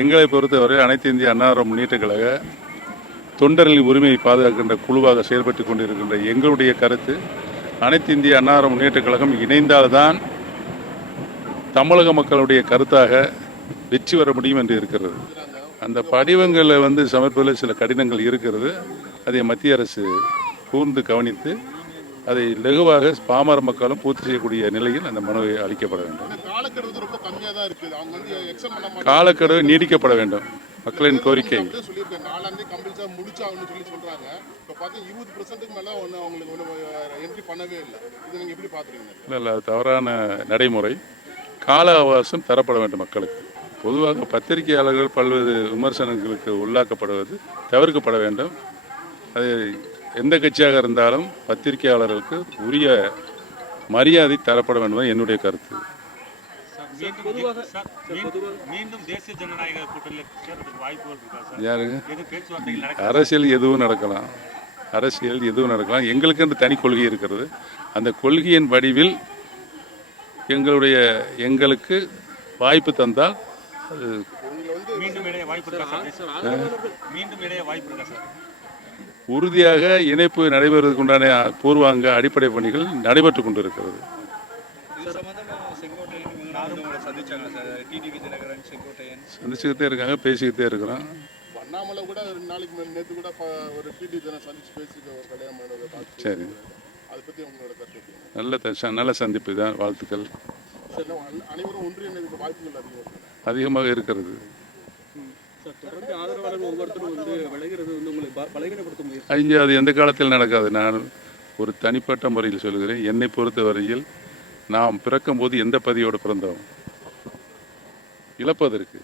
எங்களை பொறுத்தவரை அனைத்து இந்திய அண்ணா முன்னேற்ற கழக தொண்டர்களின் உரிமையை பாதுகாக்கின்ற குழுவாக செயல்பட்டு கொண்டிருக்கின்ற எங்களுடைய கருத்து, அனைத்து இந்திய அண்ணா முன்னேற்ற கழகம் இணைந்தால்தான் தமிழக மக்களுடைய கருத்தாக வெற்றி வர முடியும் என்று இருக்கிறது. அந்த படிவங்களை சமர்ப்பதில் சில கடினங்கள் இருக்கிறது. அதை மத்திய அரசு கூர்ந்து கவனித்து அதை லகுவாக பாமர மக்களும் பூர்த்தி செய்யக்கூடிய நிலையில் அந்த மனுவை அளிக்கப்பட வேண்டும். காலக்கெடு நீடிக்கப்பட வேண்டும். மக்களின் கோரிக்கை. இல்லை, தவறான நடைமுறை. கால அவகாசம் தரப்பட வேண்டும் மக்களுக்கு. பொதுவாக பத்திரிகையாளர்கள் பல்வேறு விமர்சனங்களுக்கு உள்ளாக்கப்படுவது தவிர்க்கப்பட வேண்டும். அது எந்த கட்சியாக இருந்தாலும் பத்திரிகையாளர்களுக்கு உரிய மரியாதை தரப்பட வேண்டும் என்னுடைய கருத்து. அரசியல் எதுவும் நடக்கலாம், எங்களுக்கு என்று தனி கொள்கை இருக்கிறது. அந்த கொள்கையின் வடிவில் எங்களுக்கு வாய்ப்பு தந்தால் உறுதியாக இணைப்பு நடைபெறுவதற்குண்டான பூர்வாங்க அடிப்படை பணிகள் நடைபெற்றுக் கொண்டிருக்கிறது. சந்திச்சுக்கிட்டே இருக்காங்க, பேசிக்கிட்டே இருக்கிறோம். சரி, நல்ல சந்திப்பு தான். வாழ்த்துக்கள் அதிகமாக இருக்கிறது. அது எந்த காலத்தில் நடக்காது. நான் ஒரு தனிப்பட்ட முறையில் சொல்கிறேன். என்னை பொறுத்தவரையில் நாம் பிறக்கும் போது எந்த பதியோடு பிறந்தோம்? இழப்பதற்கு.